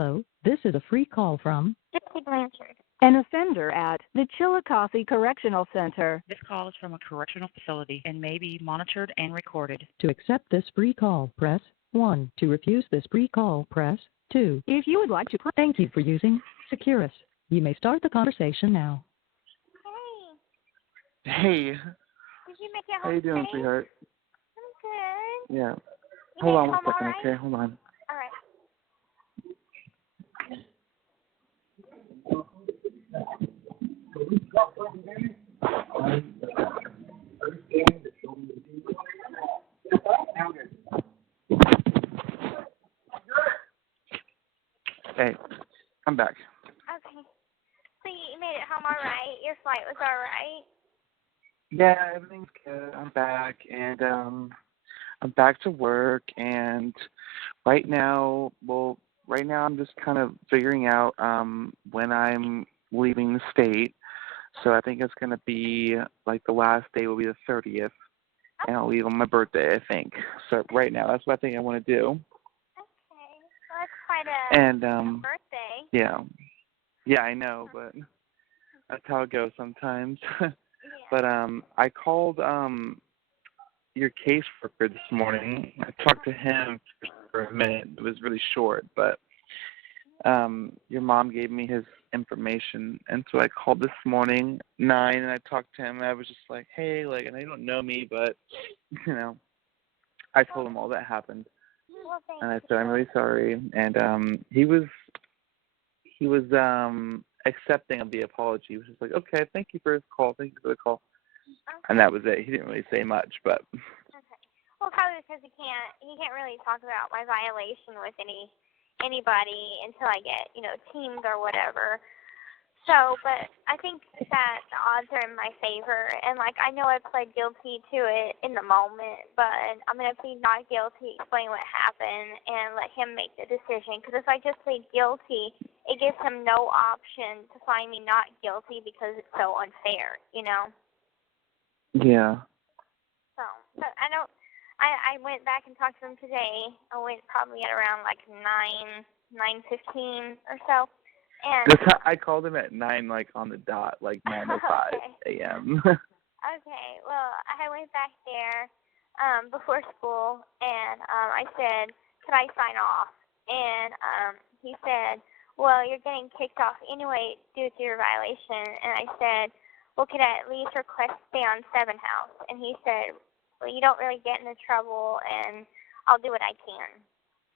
Hello, this is a free call from Gypsy Blanchard. an offender at the Chillicothe Correctional Center. This call is from a correctional facility and may be monitored and recorded. To accept this free call, press 1. To refuse this free call, press 2. If you would like to, thank you for using Securus. You may start the conversation now. Hey, Hey, did you make it home how you doing, safe? sweetheart? I'm good. Yeah. You Hold made on it one home second, all right? okay? Hold on. All right. Hey, I'm back. Okay. So you made it home all right? Your flight was all right? Yeah, everything's good. I'm back, and I'm back to work, and right now I'm just kind of figuring out when I'm leaving the state. So I think it's going to be, like, the last day will be the 30th, and I'll leave on my birthday, I think. So right now, that's what I think I want to do. Okay. Well, that's quite a And, birthday. yeah, I know, but that's how it goes sometimes. Yeah. But I called your caseworker this morning. I talked to him for a minute. It was really short, but your mom gave me his information, and so I called this morning, 9, and I talked to him, and I was just like, hey, like, and they don't know me, but, you know, I told him all that happened, Well, thank and I you. said, I'm really sorry, and he was accepting of the apology. He was just like, okay, thank you for his call, thank you for the call, and that was it. He didn't really say much, but. Okay. Well, probably because he can't really talk about my violation with anybody until I get, teamed or whatever. So, but I think that the odds are in my favor, and I know I pled guilty to it in the moment, but I'm gonna plead not guilty, explain what happened, and let him make the decision. Because if I just plead guilty, it gives him no option to find me not guilty because it's so unfair, Yeah. So, but I went back and talked to him today. I went probably at around 9:15 or so. And I called him at 9, on the dot, 9:05 a.m. Okay, well, I went back there before school, and I said, could I sign off? And he said, well, you're getting kicked off anyway due to your violation. And I said, well, could I at least request to stay on 7 House? And he said, well, you don't really get into trouble, and I'll do what I can.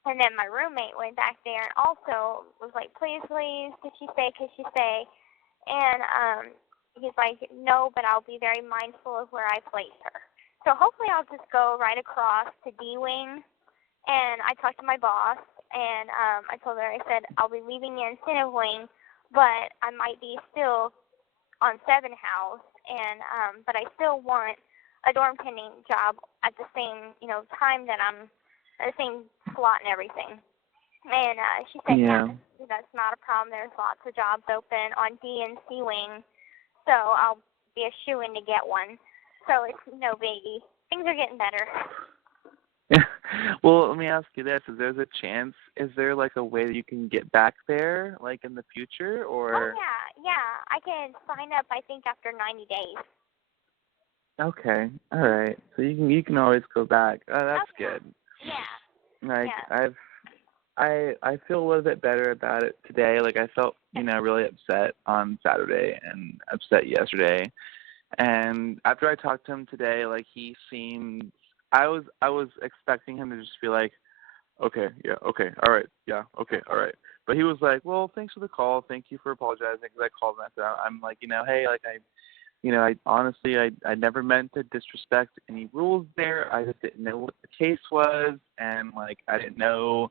And then my roommate went back there and also was like, please, could she stay? And he's like, no, but I'll be very mindful of where I place her. So hopefully I'll just go right across to D-Wing. And I talked to my boss, and I told her, I said, I'll be leaving the incentive wing, but I might be still on 7 House, and but I still want a dorm tending job at the same, time that I'm at the same slot and everything. And she said, yeah, that's not a problem. There's lots of jobs open on D and C wing, so I'll be a shoo-in to get one. So it's no biggie. Things are getting better. Well, let me ask you this. Is there a chance, is there a way that you can get back there, in the future, or? Oh, yeah. I can sign up, I think, after 90 days. Okay, all right. So you can always go back. Oh, that's Okay. good. Yeah. I feel a little bit better about it today. I felt, really upset on Saturday and upset yesterday. And after I talked to him today, he seemed, I was expecting him to just be like, okay, yeah, okay, all right, yeah, okay, all right. But he was like, well, thanks for the call. Thank you for apologizing, because I called him and I said, I'm like, hey, I honestly, I never meant to disrespect any rules there. I just didn't know what the case was, and I didn't know,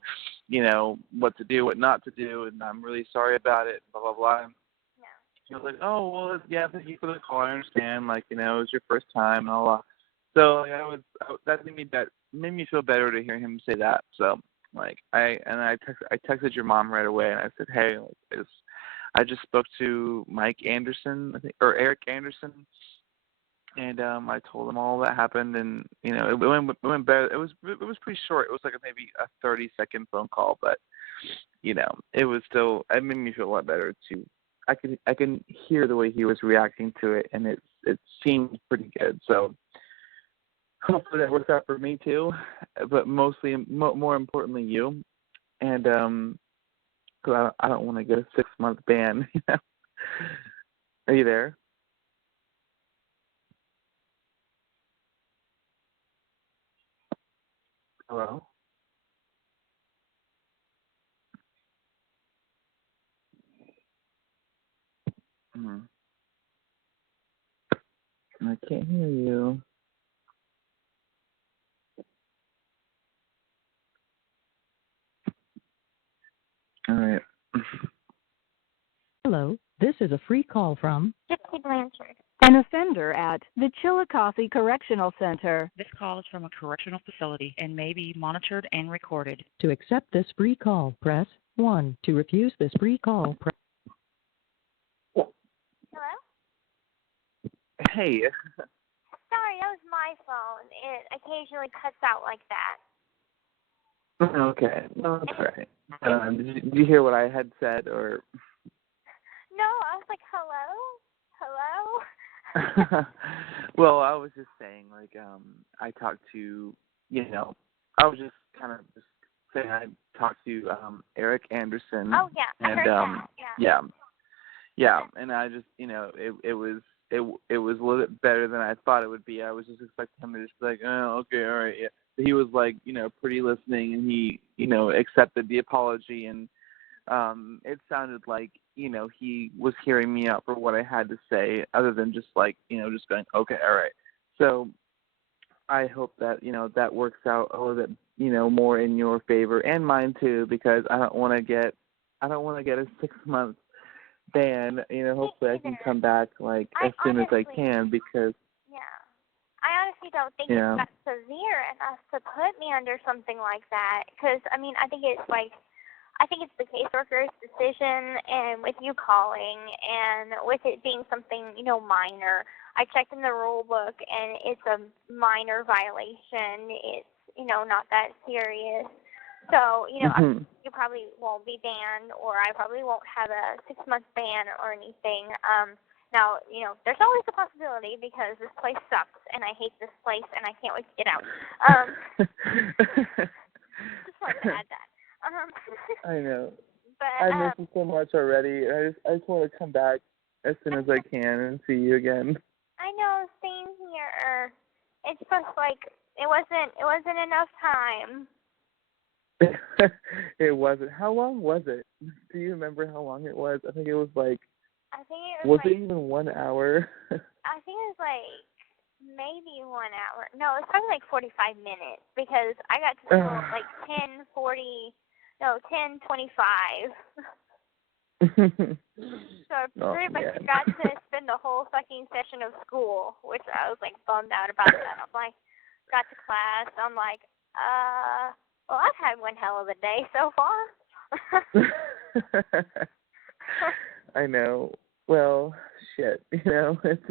what to do, what not to do, and I'm really sorry about it, blah, blah, blah. Yeah. He was like, oh, well, yeah, thank you for the call. I understand, it was your first time, and all that. So that made me feel better to hear him say that. So I texted your mom right away, and I said, hey, I just spoke to Mike Anderson, I think, or Eric Anderson, and I told him all that happened, and it went better. It was pretty short. It was maybe a 30-second phone call, but it was still, it made me feel a lot better too. I can hear the way he was reacting to it, and it seemed pretty good. So hopefully that works out for me too, but mostly, more importantly, you. And cause I don't want to get a 6-month ban. Are you there? Hello. Hmm. I can't hear you. All right. Hello, this is a free call from Gypsy Blanchard. An offender at the Chillicothe Correctional Center. This call is from a correctional facility and may be monitored and recorded. To accept this free call, press 1. To refuse this free call, press Hello? Hey. Sorry, that was my phone. It occasionally cuts out like that. Okay. No, that's all right. Did you hear what I had said, or? No, I was like, hello? Hello? Well, I was just saying, like, I talked to, I was just kind of just saying I talked to Eric Anderson. Oh, yeah, I and heard that. yeah, and I just, it was a little bit better than I thought it would be. I was just expecting him to just be like, oh, okay, all right, yeah. But he was like, pretty listening, and he, accepted the apology, and it sounded like, he was hearing me out for what I had to say, other than just like, just going, okay, all right. So I hope that, that works out a little bit, more in your favor and mine too, because I don't want to get a 6-month ban. Hopefully I can come back like as soon as I can, because I honestly don't think it's that severe enough to put me under something like that. Because, I think it's the caseworker's decision, and with you calling, and with it being something, minor. I checked in the rule book, and it's a minor violation. It's, not that serious. So, you probably won't be banned, or I probably won't have a 6-month ban or anything. Now, there's always a possibility, because this place sucks, and I hate this place, and I can't wait to get out. Just wanted to add that. I know. But, I miss you so much already. I just want to come back as soon as I can and see you again. I know, same here. It's just like it wasn't enough time. It wasn't. How long was it? Do you remember how long it was? I think it was like. Was it even 1 hour? I think it was like maybe 1 hour. No, it was probably like 45 minutes, because I got to school at like 10:25. So I pretty much got to spend the whole fucking session of school, which I was like bummed out about that. I'm like, got to class. I'm like, well, I've had one hell of a day so far. I know. Well, shit. It's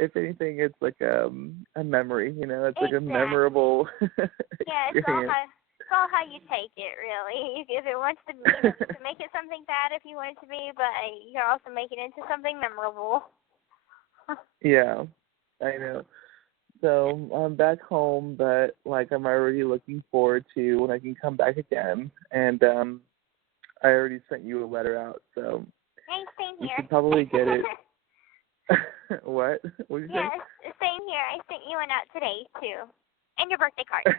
if anything, it's like a memory. It's like a memorable. Yeah, it's all how you take it, really. If it wants to make it something bad, if you want it to be, but you can also make it into something memorable. Yeah, I know. So I'm back home, but like I'm already looking forward to when I can come back again. And I already sent you a letter out, so Same here. You should probably get it. What? What did you say? Yes, same here. I sent you one out today too, and your birthday card.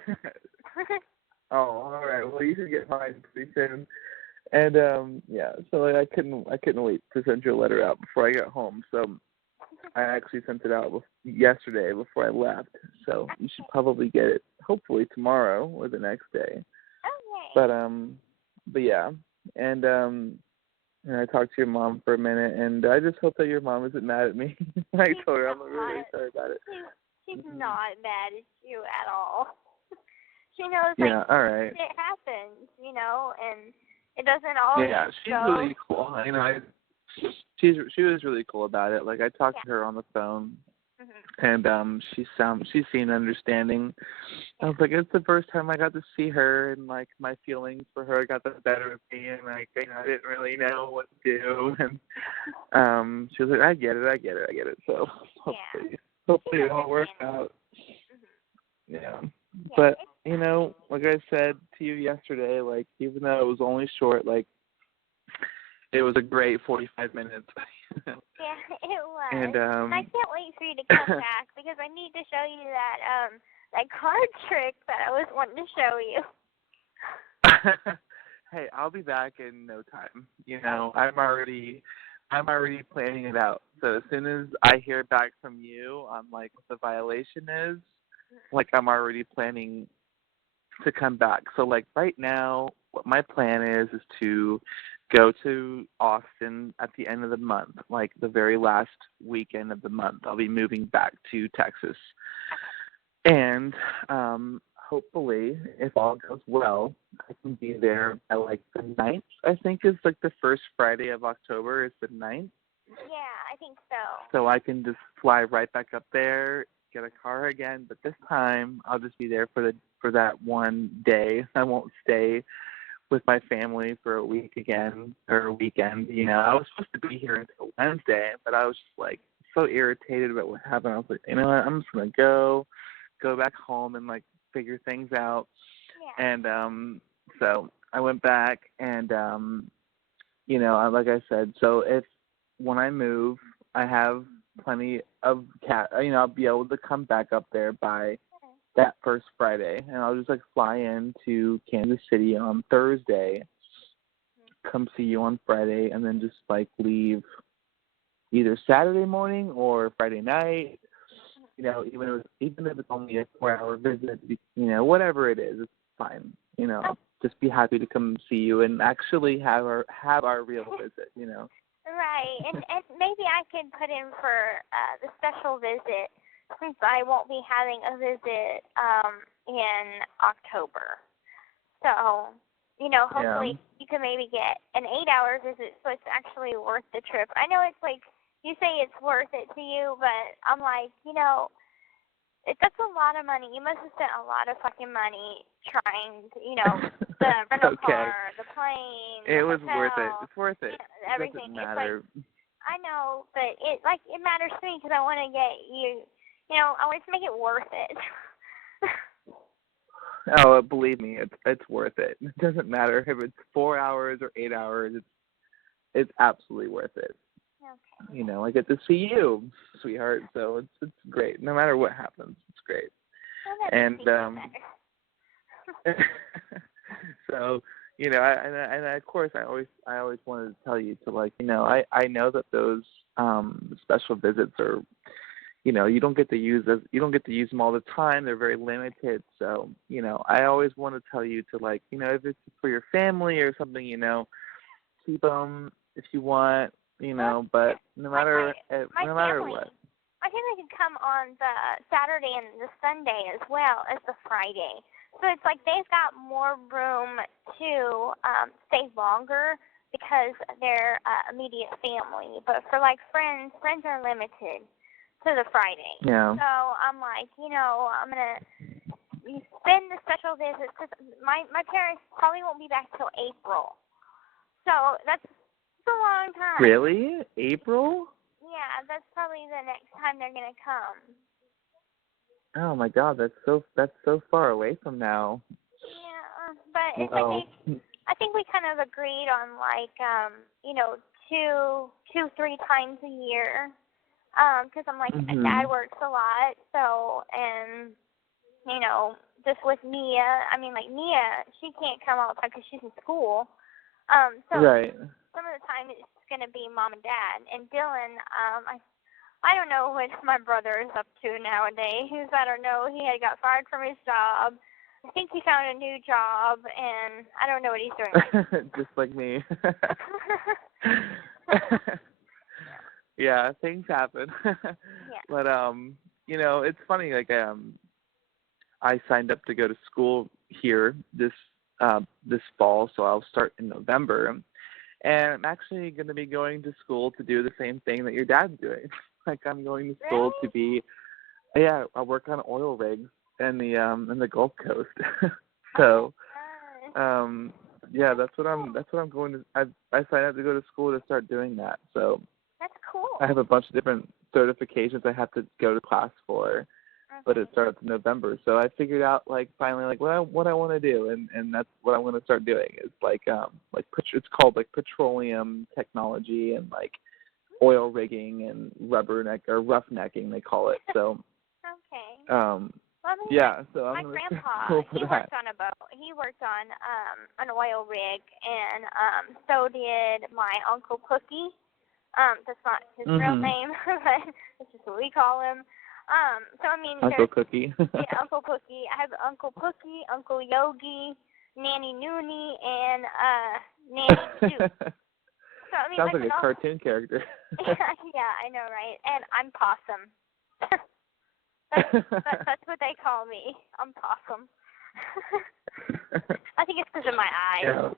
Oh, all right. Well, you should get mine pretty soon. And so like, I couldn't wait to send you a letter out before I got home. So I actually sent it out yesterday before I left. So you should probably get it hopefully tomorrow or the next day. Okay. But yeah, and I talked to your mom for a minute, and I just hope that your mom isn't mad at me. I told her I'm really sorry about it. She's not mad at you at all. She knows, all right. it happens, and it doesn't always she's really cool. She was really cool about it. Like, I talked to her on the phone, And she seemed understanding. I was like, it's the first time I got to see her, and like my feelings for her got the better of me, and like I didn't really know what to do. And she was like, I get it. So hopefully it all works out. Yeah. But like I said to you yesterday, like even though it was only short, like it was a great 45 minutes. Yeah, it was. And I can't wait for you to come back because I need to show you that card trick that I was wanting to show you. Hey, I'll be back in no time. I'm already planning it out. So as soon as I hear back from you on like what the violation is, like I'm already planning to come back. So like right now, what my plan is to go to Austin at the end of the month, like the very last weekend of the month. I'll be moving back to Texas. And hopefully, if all goes well, I can be there by like the 9th, I think is like the first Friday of October is the 9th. Yeah, I think so. So I can just fly right back up there, get a car again, but this time I'll just be there for that one day. I won't stay with my family for a week again or a weekend. I was supposed to be here until Wednesday, but I was just like so irritated about what happened. I was like, you know what, I'm just gonna go back home and like figure things out. Yeah. And so I went back and like I said, so if when I move I have plenty of I'll be able to come back up there by that first Friday, and I'll just like fly into Kansas City on Thursday, come see you on Friday, and then just like leave either Saturday morning or Friday night. Even if it's only a 4-hour visit, whatever it is, it's fine. Just be happy to come see you and actually have our real visit. Right, and maybe I could put in for the special visit, since I won't be having a visit in October. So, hopefully you can maybe get an 8-hour visit so it's actually worth the trip. I know it's like, you say it's worth it to you, but I'm like, that's a lot of money. You must have spent a lot of fucking money trying to, the rental car, the plane, It the was hotel, worth it. It's worth it. Everything. It doesn't matter. It's like, I know, but it matters to me because I want to get you, I want to make it worth it. Oh, believe me, it's worth it. It doesn't matter if it's 4 hours or 8 hours. It's absolutely worth it. Okay. I get to see you, sweetheart. So it's great. No matter what happens, it's great. Well, and so and of course I always wanted to tell you to like I know that those special visits are you don't get to use them all the time. They're very limited. So I always want to tell you to like if it's for your family or something keep them if you want. But no matter what. I think they could come on the Saturday and the Sunday as well as the Friday. So it's like they've got more room to stay longer because they're immediate family. But for like friends are limited to the Friday. Yeah. So I'm like, I'm gonna spend the special visits because my parents probably won't be back till April. So that's a long time. Really? April? Yeah, that's probably the next time they're gonna come. Oh my God, that's so far away from now. Yeah, but it's like I think we kind of agreed on like 2-3 times a year. Because I'm like, my dad works a lot, so and just with Mia, I mean like Mia, she can't come all the time because she's in school. So right. Some of the time it's gonna be mom and dad. And Dylan, I don't know what my brother is up to nowadays. I don't know. He had got fired from his job. I think he found a new job, and I don't know what he's doing. Just like me. Yeah, things happen. Yeah. But it's funny. Like I signed up to go to school here this fall, so I'll start in November. And I'm actually going to be going to school to do the same thing that your dad's doing. Like I'm going to school to be Yeah, I work on oil rigs in the Gulf Coast. Oh, So, fun. yeah, that's what I'm going to. I signed up to go to school to start doing that. So That's cool. I have a bunch of different certifications I have to go to class for, but it starts in November. So I figured out finally what I want to do, and that's what I'm going to start doing is it's called petroleum technology and oil rigging and roughnecking they call it. So Okay. Well, yeah, so my I'm going to grandpa, school for he that. worked on a boat. He worked on an oil rig, and so did my Uncle Pookie. That's not his real name, but that's just what we call him. So I mean, Uncle Cookie. yeah, Uncle Pookie. I have Uncle Pookie, Uncle Yogi, Nanny Noonie, and Nanny Sue. So I mean, Sounds like a cartoon character. yeah, I know, right? And I'm Possum. That's what they call me. I'm Possum. I think it's because of my eyes.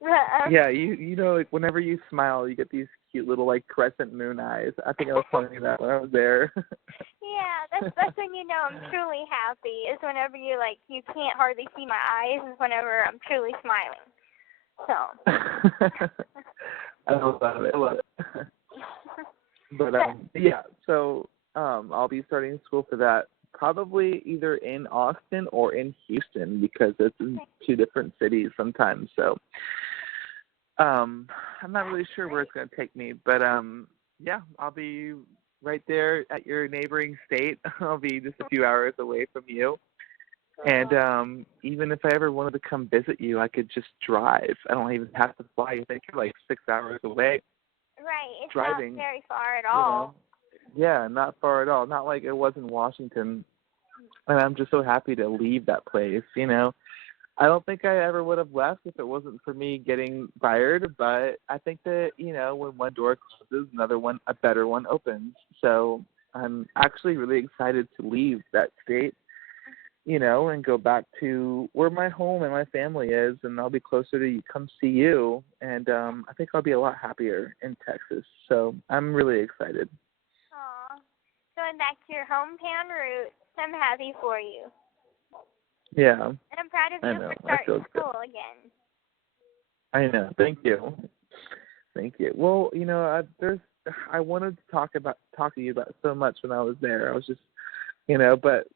Yeah. Yeah, you know, whenever you smile, you get these cute little crescent moon eyes. I think I was telling you that when I was there. Yeah, that's when you know I'm truly happy. Is whenever you can't hardly see my eyes. Is whenever I'm truly smiling. So. I love it. But yeah, so I'll be starting school for that probably either in Austin or in Houston because it's in two different cities sometimes. So I'm not really sure where it's going to take me, but yeah, I'll be right there at your neighboring state. I'll be just a few hours away from you. And even if I ever wanted to come visit you, I could just drive. I don't even have to fly. I think you're 6 hours away. Right. It's driving, not very far at all. Yeah, not far at all. Not like it was in Washington. And I'm just so happy to leave that place, I don't think I ever would have left if it wasn't for me getting fired, but I think that, when one door closes, a better one opens. So I'm actually really excited to leave that state, and go back to where my home and my family is, and I'll be closer to come see you. And I think I'll be a lot happier in Texas. So I'm really excited. Aw. Going back to your hometown roots, I'm happy for you. Yeah. And I'm proud of you for starting school again. I know. Thank you. Well, I wanted to talk to you about so much when I was there. I was just, but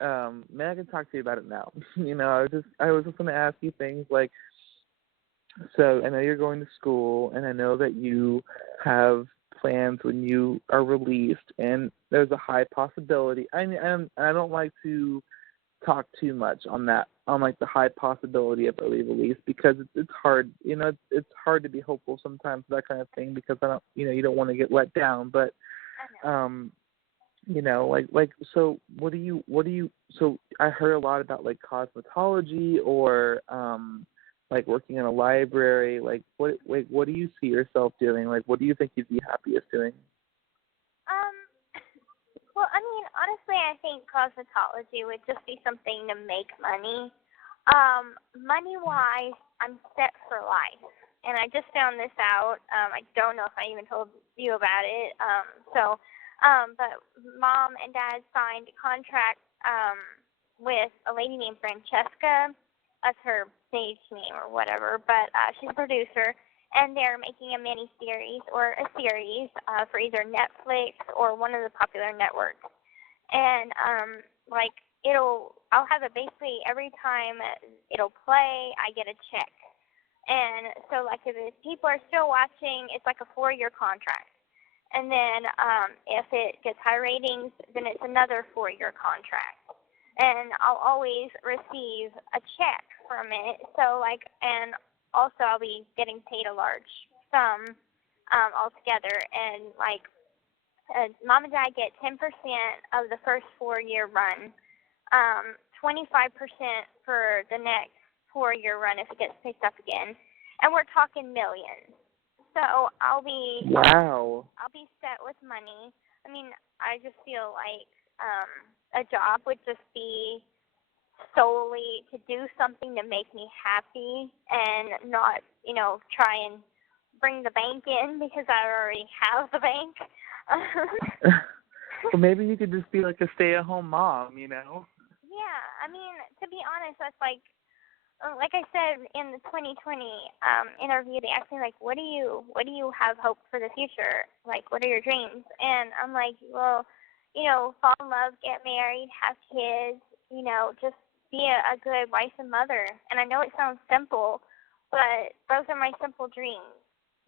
man, I can talk to you about it now. I was just going to ask you things so I know you're going to school, and I know that you have plans when you are released, and there's a high possibility. I don't like to talk too much on that, on the high possibility of early release, because it's hard, it's hard to be hopeful sometimes for that kind of thing, because you don't want to get let down. But so what do you so I heard a lot about cosmetology or working in a library. What do you see yourself doing? What do you think you'd be happiest doing? Well, I mean, honestly, I think cosmetology would just be something to make money. Money-wise, I'm set for life, and I just found this out. I don't know if I even told you about it. But Mom and Dad signed a contract with a lady named Francesca. That's her stage name or whatever, but she's a producer. And they're making a mini-series or a series for either Netflix or one of the popular networks. And, I'll have it basically every time it'll play, I get a check. And so, if people are still watching, it's like a 4-year contract. And then if it gets high ratings, then it's another 4-year contract. And I'll always receive a check from it. So, and also, I'll be getting paid a large sum altogether, and Mom and Dad get 10% of the first 4-year run, 25% for the next 4-year run if it gets picked up again, and we're talking millions. So I'll be set with money. I mean, I just feel like a job would just be solely to do something to make me happy and not, try and bring the bank in, because I already have the bank. Well, maybe you could just be like a stay-at-home mom, you know? Yeah, I mean, to be honest, that's like I said in the 2020 interview, they asked me like, what do you have hope for the future? Like, what are your dreams? And I'm like, well, fall in love, get married, have kids, just be a good wife and mother. And I know it sounds simple, but those are my simple dreams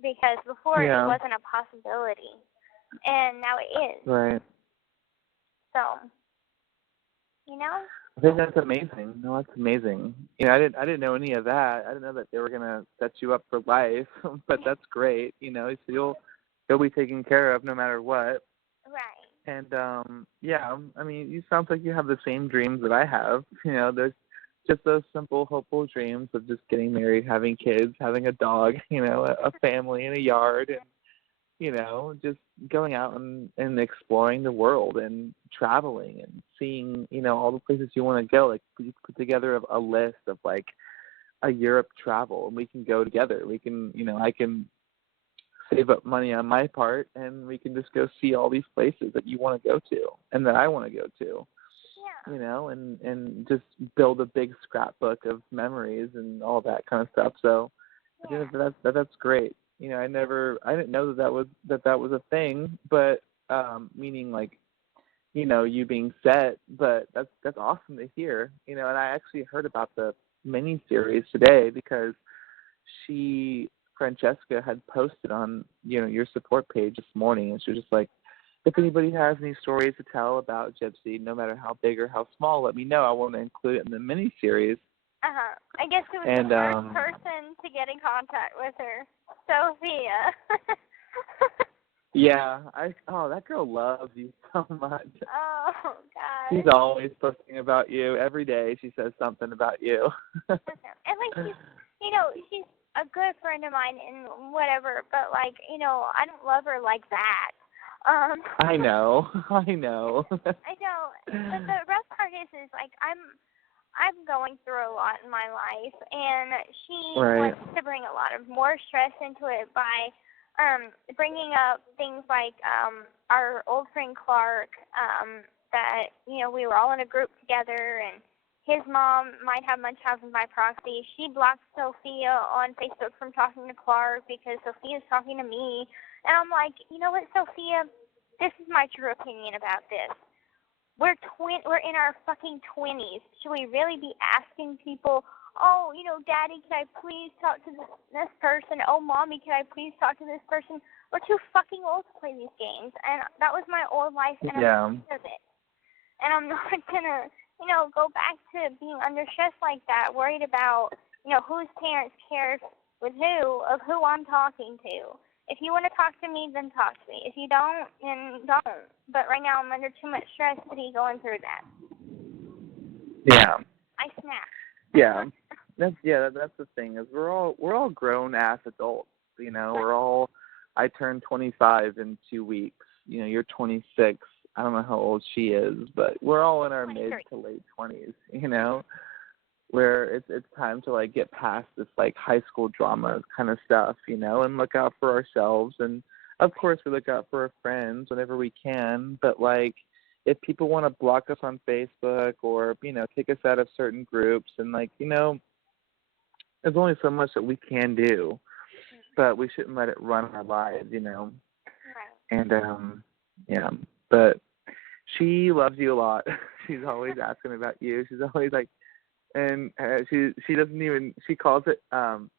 because before it wasn't a possibility, and now it is. Right. So, I think that's amazing. No, that's amazing. I didn't know any of that. I didn't know that they were gonna set you up for life, but that's great. So you'll be taken care of no matter what. Right. And I mean, you sounds like you have the same dreams that I have. There's just those simple, hopeful dreams of just getting married, having kids, having a dog, a family and a yard, and just going out and exploring the world and traveling and seeing, all the places you want to go. Like, you put together a list of like a Europe travel, and we can go together. We can, I can save up money on my part, and we can just go see all these places that you want to go to and that I want to go to. Yeah. And just build a big scrapbook of memories and all that kind of stuff. So I think that's great. I didn't know that was a thing, but meaning like, you being set, but that's awesome to hear. And I actually heard about the mini series today because Francesca had posted on, your support page this morning, and she was just like, if anybody has any stories to tell about Gypsy, no matter how big or how small, let me know. I want to include it in the mini series. I guess it was the first person to get in contact with her, Sophia. Yeah, that girl loves you so much. Oh, God. She's always posting about you. Every day she says something about you. And like, she's a good friend of mine and whatever, but like, I don't love her like that. I know. I know. But the rough part is like I'm going through a lot in my life, and she wants to bring a lot of more stress into it by bringing up things like our old friend Clark, that we were all in a group together, and his mom might have Munchausen by proxy. She blocked Sophia on Facebook from talking to Clark because Sophia's talking to me. And I'm like, you know what, Sophia? This is my true opinion about this. We're in our fucking 20s. Should we really be asking people, oh, Daddy, can I please talk to this person? Oh, Mommy, can I please talk to this person? We're too fucking old to play these games. And that was my old life, and I'm sick of it. And I'm not gonna, go back to being under stress like that, worried about, whose parents care with who I'm talking to. If you want to talk to me, then talk to me. If you don't, then don't. But right now I'm under too much stress to be going through that. Yeah. I snap. Yeah. That's the thing, is we're all grown ass adults, I turned 25 in 2 weeks. You're 26. I don't know how old she is, but we're all in our 23. mid to late 20s, where it's time to like get past this like high school drama kind of stuff, and look out for ourselves. And of course we look out for our friends whenever we can, but like if people want to block us on Facebook or, kick us out of certain groups, and like, there's only so much that we can do, but we shouldn't let it run our lives, Right. And but she loves you a lot. She's always asking about you. She's always like, and she doesn't even, she calls it,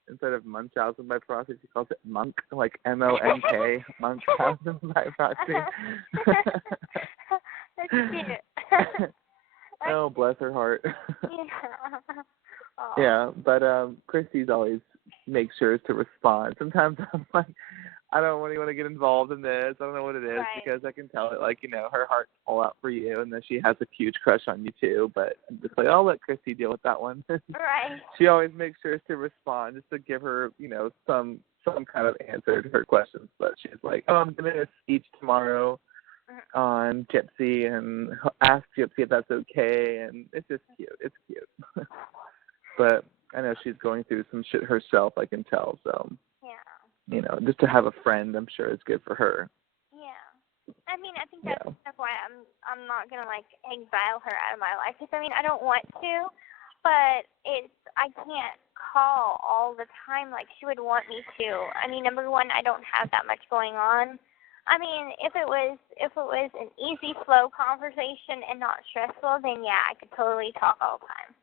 instead of Munchausen by proxy, she calls it Monk, like M-O-N-K, Munchausen by proxy. That's cute. Oh, bless her heart. Yeah. Yeah, but Christy's always makes sure to respond. Sometimes I'm like, I don't really want to get involved in this. I don't know what it is, because I can tell it, like, her heart's all out for you, and that she has a huge crush on you too. But I'm just like, I'll let Christy deal with that one. Right. She always makes sure to respond, just to give her, some kind of answer to her questions. But she's like, oh, I'm gonna speech tomorrow on Gypsy and ask Gypsy if that's okay, and it's just cute. It's cute. But I know she's going through some shit herself, I can tell. So. Yeah. Just to have a friend, I'm sure is good for her. Yeah. I mean, I think that's why not going to, like, exile her out of my life. Because, I mean, I don't want to, but I can't call all the time like she would want me to. I mean, number one, I don't have that much going on. I mean, if it was an easy flow conversation and not stressful, then yeah, I could totally talk all the time.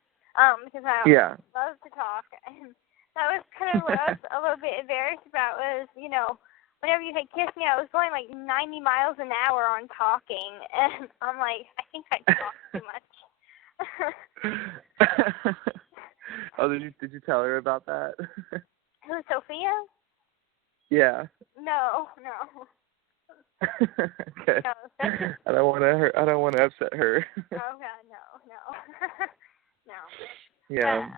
Because I love to talk. And that was kind of what I was a little bit embarrassed about was, you know, whenever you had kissed me, I was going like 90 miles an hour on talking, and I'm like, I think I talk too much. Oh, did you tell her about that? Who, Sophia? Yeah. No. Okay. No, I don't want to upset her. Oh God, no. No. Yeah.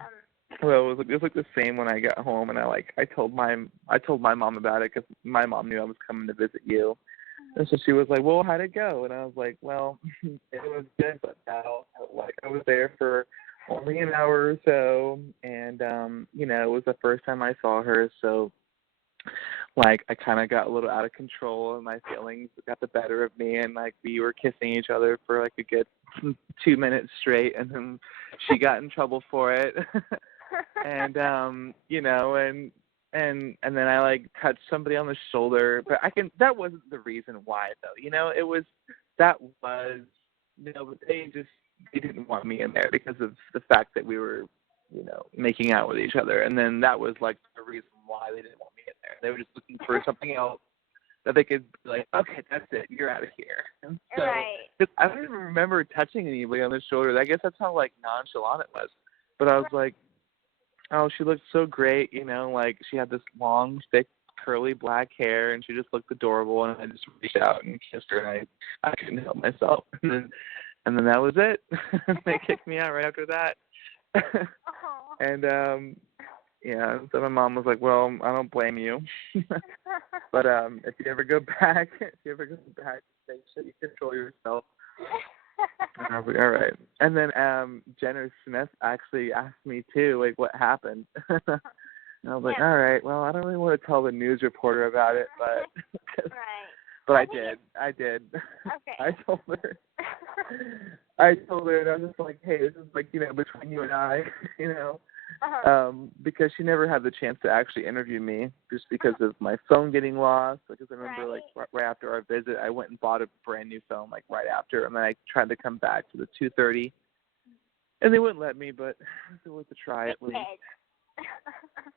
Well, it was like the same when I got home, and I told my mom about it because my mom knew I was coming to visit you, and so she was like, "Well, how'd it go?" And I was like, "Well, it was good, but I was there for only an hour or so, and you know, it was the first time I saw her, so." Like, I kind of got a little out of control, and my feelings got the better of me, and, like, we were kissing each other for, like, a good 2 minutes straight, and then she got in trouble for it. And, you know, and then I, like, touched somebody on the shoulder, but that wasn't the reason why, though, you know, you know, but they didn't want me in there because of the fact that we were, you know, making out with each other, and then that was, like, the reason why they didn't want me in there. They were just looking for something else that they could be like, okay, that's it, you're out of here. And so, right. I don't even remember touching anybody on the shoulder. I guess that's how, like, nonchalant it was. But I was like, oh, she looked so great, you know, like, she had this long, thick, curly black hair, and she just looked adorable, and I just reached out and kissed her, and I couldn't help myself. And then that was it. They kicked me out right after that. And yeah, so my mom was like, well, I don't blame you. But if you ever go back, make sure you control yourself. And I was like, all right. And then Jenner Smith actually asked me too, like, what happened. And I was like, all right, well, I don't really want to tell the news reporter about it, but Right. but I did. Okay. I told her, and I was just like, hey, this is, like, you know, between you and I, you know, because she never had the chance to actually interview me just because of my phone getting lost. Because I remember, like, right after our visit, I went and bought a brand new phone, like, right after, and then I tried to come back to the 2:30, and they wouldn't let me, but it was worth a try at least.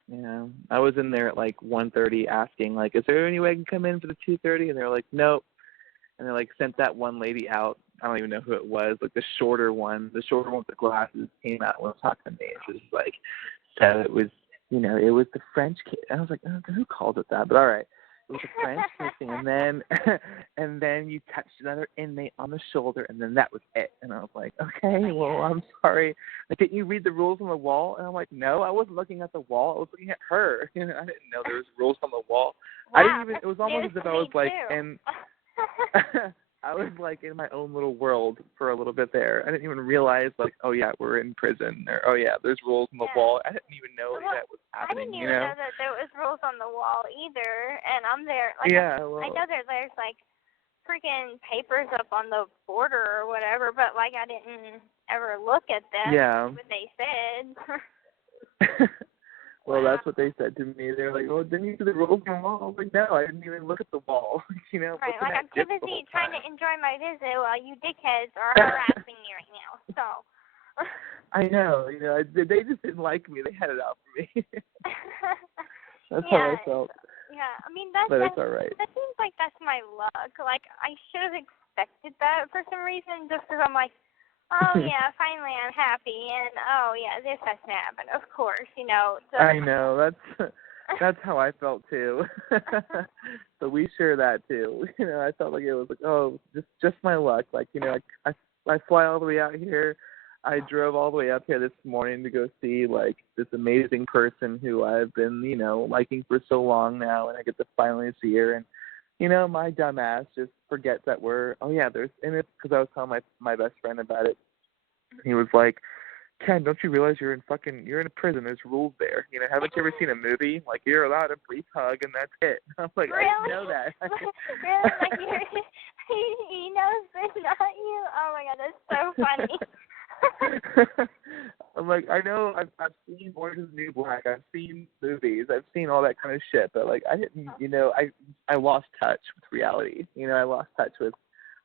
Yeah, I was in there at like 1:30 asking, like, is there any way I can come in for the 2:30? And they're like, nope. And they, like, sent that one lady out. I don't even know who it was, like the shorter one with the glasses came out and was talking to me. She was like, so it was, you know, it was the French kiss. I was like, oh, who called it that? But all right. It was a French kissing, and then you touched another inmate on the shoulder, and then that was it. And I was like, okay, well, I'm sorry. Like, didn't you read the rules on the wall? And I'm like, no, I wasn't looking at the wall. I was looking at her. You know, I didn't know there was rules on the wall. Wow, I didn't even. It was almost as if I was like, and I was like in my own little world for a little bit there. I didn't even realize, like, oh yeah, we're in prison, or oh yeah, there's rules on the wall. I didn't even know that was happening. I didn't even know that there was rules on the wall either. And I'm there, like, I know there's like freaking papers up on the border or whatever, but like I didn't ever look at them. Yeah. What they said. Well, that's what they said to me. They were like, "Oh, didn't you see the rules on the wall?" I was like, "No, I didn't even look at the wall." You know, right? Like, I'm too busy trying to enjoy my visit while you dickheads are harassing me right now. So. I know. You know, they just didn't like me. They had it out for me. That's how I felt. Yeah, I mean but it's all right. That seems like that's my luck. Like, I should have expected that for some reason, just because I'm like, oh yeah, finally I'm happy, and oh yeah, this has to happen. Of course, you know. So. I know, that's how I felt too. So we share that too. You know, I felt like it was like, oh, just my luck. Like, you know, I fly all the way out here. I drove all the way up here this morning to go see, like, this amazing person who I've been, you know, liking for so long now, and I get to finally see her. And, you know, my dumb ass just forgets that and it's because I was telling my best friend about it. He was like, Ken, don't you realize you're in a prison? There's rules there. You know, haven't you ever seen a movie? Like, you're allowed a brief hug and that's it. I'm like, really? I didn't know that. Really? Like, he knows it's not you? Oh, my God, that's so funny. I'm like, I know I've seen Orange is the New Black. I've seen movies. I've seen all that kind of shit. But, like, I didn't, you know, I lost touch with reality. You know, I lost touch with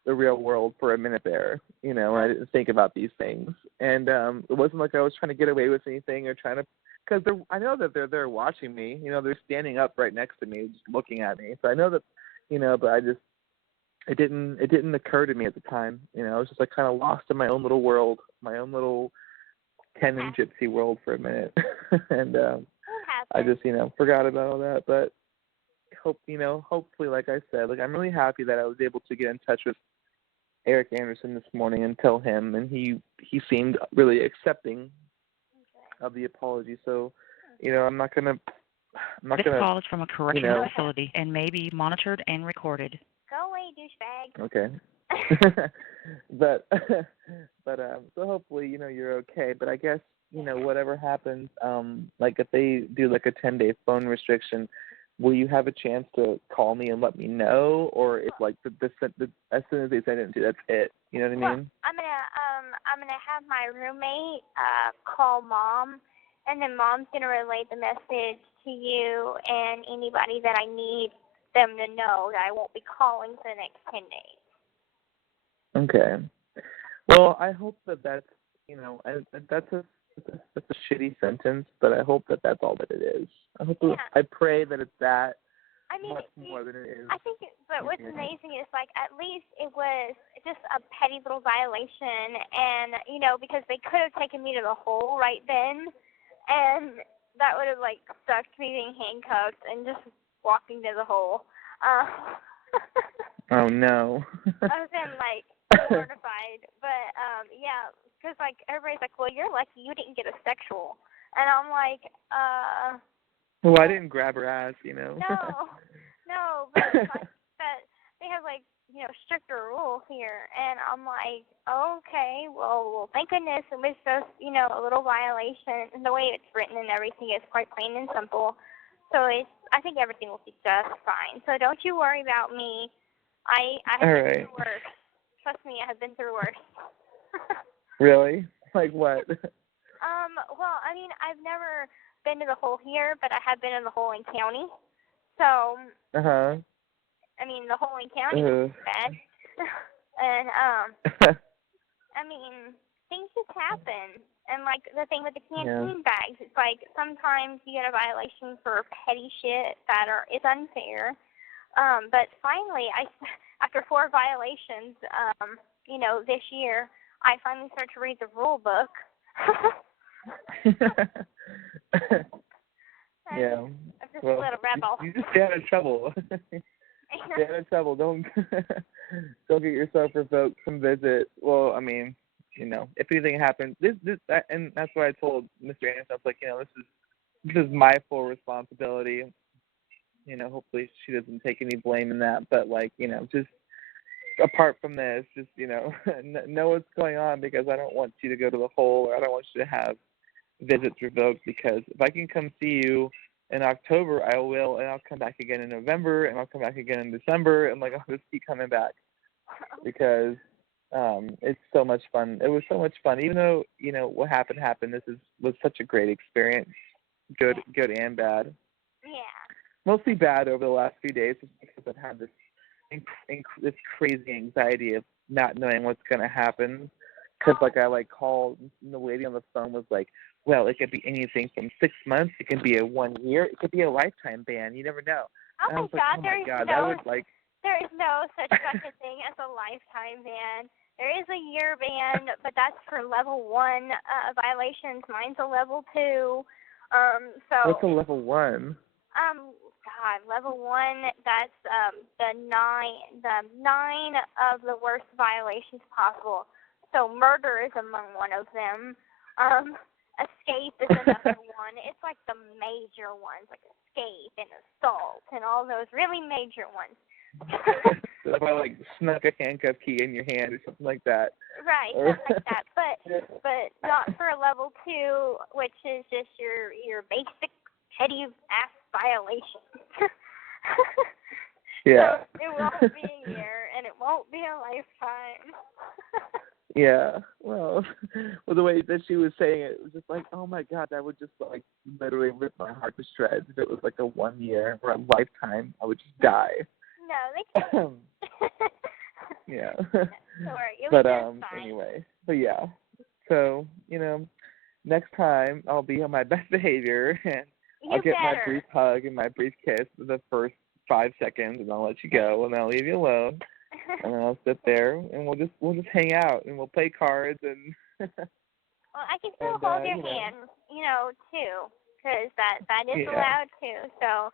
the real world for a minute there, you know, and I didn't think about these things. And it wasn't like I was trying to get away with anything or trying to, because I know that they're watching me, you know, they're standing up right next to me, just looking at me. So I know that, you know, but it didn't occur to me at the time, you know. I was just like kind of lost in my own little world, my own little Ken and Gypsy world for a minute. And I just, you know, forgot about all that. But hopefully, like I said, like I'm really happy that I was able to get in touch with Eric Anderson this morning and tell him, and he seemed really accepting of the apology. So, you know, I'm not gonna. This call is from a correctional facility and may be monitored and recorded. Go away, douchebag. Okay. but so hopefully, you know, you're okay. But I guess, you know, whatever happens, like if they do like a 10-day phone restriction, will you have a chance to call me and let me know, or if like the as soon as they send it to, that's it? You know what I mean? I'm gonna have my roommate call Mom, and then Mom's gonna relay the message to you and anybody that I need them to know that I won't be calling for the next 10 days. Okay. Well, I hope that's, you know, that's a shitty sentence, but I hope that that's all that it is. I pray that it's that. I mean, much more than it is. I think, but what's amazing is, like, at least it was just a petty little violation, and, you know, because they could have taken me to the hole right then, and that would have, like, sucked me being handcuffed and just walking to the hole. Oh, no. I was in, like, mortified, but, yeah, because, like, everybody's like, well, you're lucky you didn't get a sexual, and I'm like, Well, I didn't grab her ass, you know. No, but like, that they have, like, you know, stricter rules here, and I'm like, okay, well, thank goodness it was just, you know, a little violation, and the way it's written and everything is quite plain and simple, so I think everything will be just fine, so don't you worry about me. I have been through worse. Trust me, I have been through worse. Really? Like what? Well, I mean, I've never been to the hole here, but I have been in the hole in county. So, I mean, the hole in county is bad. And, I mean, things just happen. And, like, the thing with the canteen bags, it's like sometimes you get a violation for petty shit that is unfair. But finally, after 4 violations, you know, this year, I finally started to read the rule book. Yeah. I'm just a little rebel. You just stay out of trouble. Stay out of trouble. Don't get yourself revoked from visit. Well, I mean, you know, if anything happens, and that's what I told Mr. Anderson. I was like, you know, this is my full responsibility. You know, hopefully she doesn't take any blame in that. But like, you know, just apart from this, just, you know, know what's going on, because I don't want you to go to the hole, or I don't want you to have visits revoked, because if I can come see you in October, I will, and I'll come back again in November, and I'll come back again in December, and like I'll just keep coming back, because it's so much fun. It was so much fun, even though, you know, what happened. This was such a great experience, good and bad. Yeah. Mostly bad over the last few days, just because I've had this crazy anxiety of not knowing what's going to happen. Because, like, I, like, called, and the lady on the phone was like, well, it could be anything from 6 months, it can be a 1 year, it could be a lifetime ban, you never know. Oh, my God, there is no such fucking thing as a lifetime ban. There is a year ban, but that's for level 1 violations. Mine's a level 2. So what's a level 1? God, level 1, that's the 9 of the worst violations possible. So murder is among one of them. Escape is another one. It's like the major ones, like escape and assault and all those really major ones. So if I like snuck a handcuff key in your hand or something like that. Right, something like that. But not for a level 2, which is just your basic petty ass violation. Yeah. So it won't be a year, and it won't be a lifetime. Yeah. Well, the way that she was saying it was just like, oh my God, that would just like literally rip my heart to shreds. If it was like a 1 year or a lifetime, I would just die. No, they can't. Yeah. Sorry, But anyway. But yeah. So, next time I'll be on my best behavior and I'll get my brief hug and my brief kiss for the first 5 seconds, and I'll let you go, and I'll leave you alone, and then I'll sit there, and we'll just hang out, and we'll play cards, and. Well, I can still hold your hand, too, because that is allowed too. So,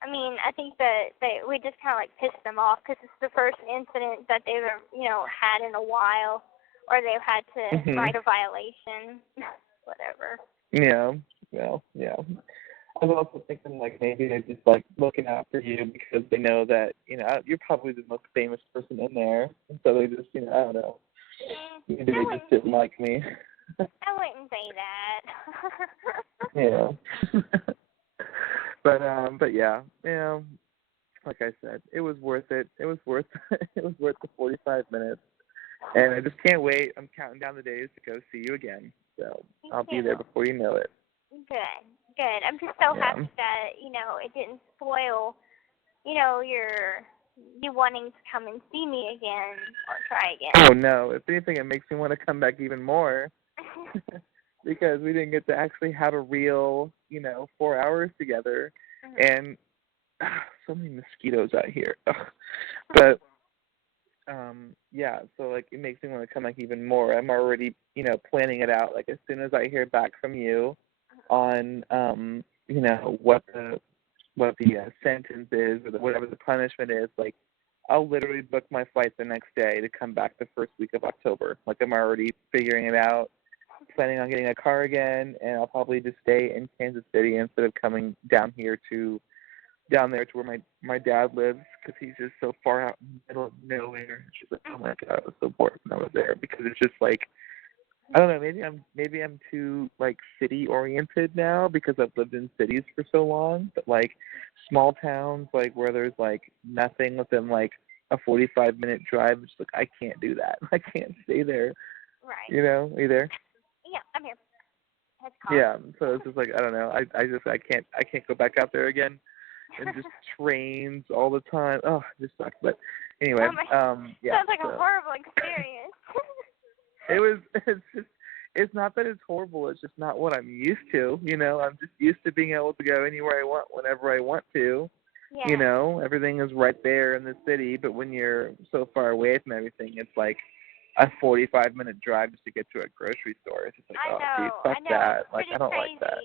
I mean, I think that we just kind of like pissed them off because it's the first incident that they've had in a while, or they've had to write a violation, whatever. Yeah. Well, yeah. I was also thinking, like, maybe they're just, like, looking out for you because they know that, you're probably the most famous person in there. And so they just, I don't know. Maybe they just didn't like me. I wouldn't say that. Yeah. But yeah, like I said, it was worth it. It was worth the 45 minutes. And I just can't wait. I'm counting down the days to go see you again. So I'll be there before you know it. Good. I'm just so happy that, it didn't spoil, you wanting to come and see me again or try again. Oh, no. If anything, it makes me want to come back even more because we didn't get to actually have a real, 4 hours together. And so many mosquitoes out here. But, yeah, so, like, it makes me want to come back even more. I'm already, planning it out. Like, as soon as I hear back from you on, what the sentence is or whatever the punishment is, like, I'll literally book my flight the next day to come back the first week of October. Like, I'm already figuring it out, planning on getting a car again, and I'll probably just stay in Kansas City instead of coming down there to where my dad lives because he's just so far out in the middle of nowhere. She's like, oh my God, I was so bored when I was there because it's just like, I don't know, maybe I'm too like city oriented now because I've lived in cities for so long, but like small towns like where there's like nothing within like a 45-minute drive, it's like I can't do that. I can't stay there. Right. Are you there? Yeah, I'm here. Yeah, so it's just like I don't know. I can't go back out there again and just trains all the time. Oh, it just sucks. But anyway, yeah. Sounds like a horrible experience. It's not that it's horrible, it's just not what I'm used to, I'm just used to being able to go anywhere I want, whenever I want to, everything is right there in the city, but when you're so far away from everything, it's like a 45-minute drive just to get to a grocery store. It's just like, geez, fuck that, like, I don't crazy. like that.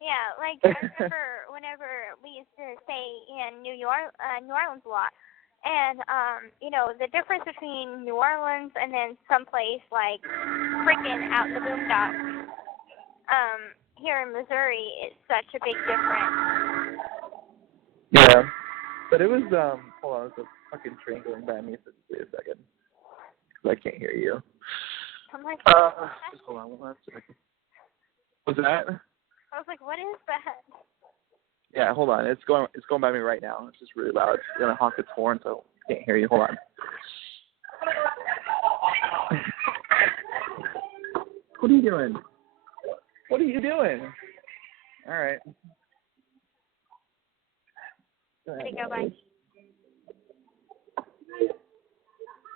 Yeah, like, I remember whenever we used to stay in New Orleans a lot, and, the difference between New Orleans and then someplace like freaking out in the boondocks, here in Missouri is such a big difference. Yeah. But it was, hold on, there's a fucking train going by me, so just wait a second. Because I can't hear you. I'm like, just hold on one second. What's that? I was like, what is that? Yeah, hold on. It's going by me right now. It's just really loud. It's gonna honk its horn, so I can't hear you. Hold on. What are you doing? What are you doing? All right. Did it go by?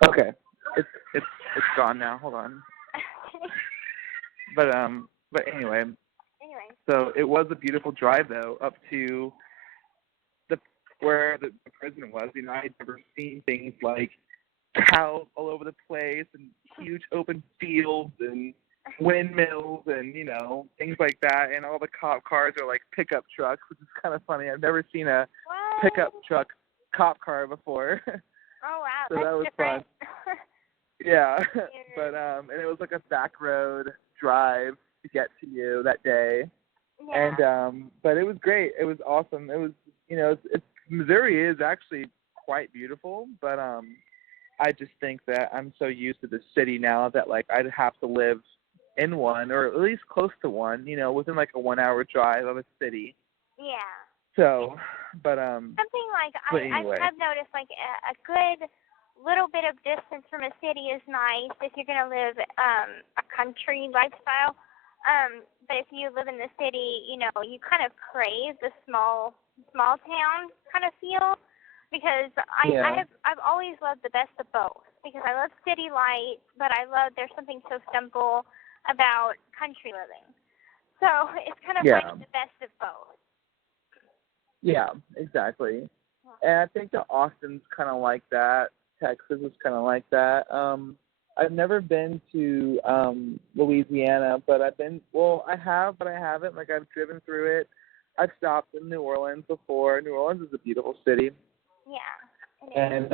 Okay. It's gone now. Hold on. But anyway. So it was a beautiful drive though, up to where the president was. I'd never seen things like cows all over the place and huge open fields and windmills and things like that. And all the cop cars are like pickup trucks, which is kind of funny. I've never seen a pickup truck cop car before. Oh wow, so that's that was different. Fun. Yeah, but and it was like a back road drive to get to you that day. Yeah. And but it was great. It was awesome. It was it's Missouri is actually quite beautiful, but I just think that I'm so used to the city now that like I'd have to live in one, or at least close to one, within like a 1 hour drive of a city. Yeah. So, but something like but anyway. I've noticed like a good little bit of distance from a city is nice if you're gonna live a country lifestyle. But if you live in the city, you kind of crave the small town kind of feel, because I've always loved the best of both, because I love city life, but there's something so simple about country living. So it's kind of finding the best of both. Yeah, exactly. And I think that Austin's kind of like that. Texas is kind of like that. I've never been to Louisiana, but I have, but I haven't. Like, I've driven through it. I've stopped in New Orleans before. New Orleans is a beautiful city. Yeah. And,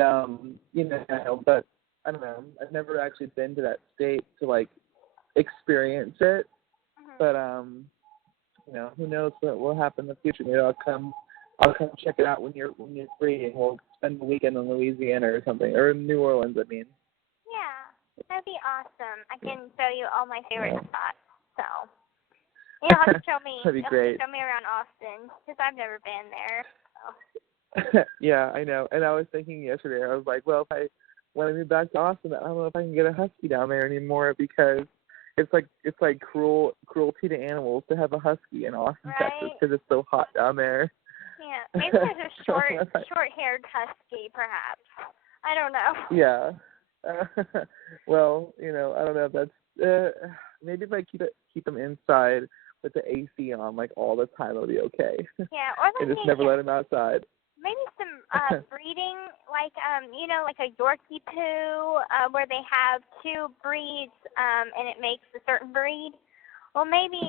but I don't know. I've never actually been to that state to, like, experience it. Mm-hmm. But, who knows what will happen in the future. Maybe I'll come check it out when you're free, and we'll spend the weekend in Louisiana or something, or in New Orleans, I mean. Yeah, that'd be awesome. I can show you all my favorite spots. So you'll have to show me. That'd be great. Show me around Austin, because I've never been there. So. Yeah, I know. And I was thinking yesterday, I was like, well, if I want to move back to Austin, I don't know if I can get a husky down there anymore, because it's like cruelty to animals to have a husky in Austin, Texas, because it's so hot down there. Yeah, maybe there's a short-haired husky, perhaps. I don't know. Yeah. Well, I don't know if that's maybe if I keep them inside with the AC on like all the time, it'll be okay. Yeah, or like and just never let them outside. Maybe some breeding, like like a Yorkie poo, where they have two breeds, and it makes a certain breed. Well, maybe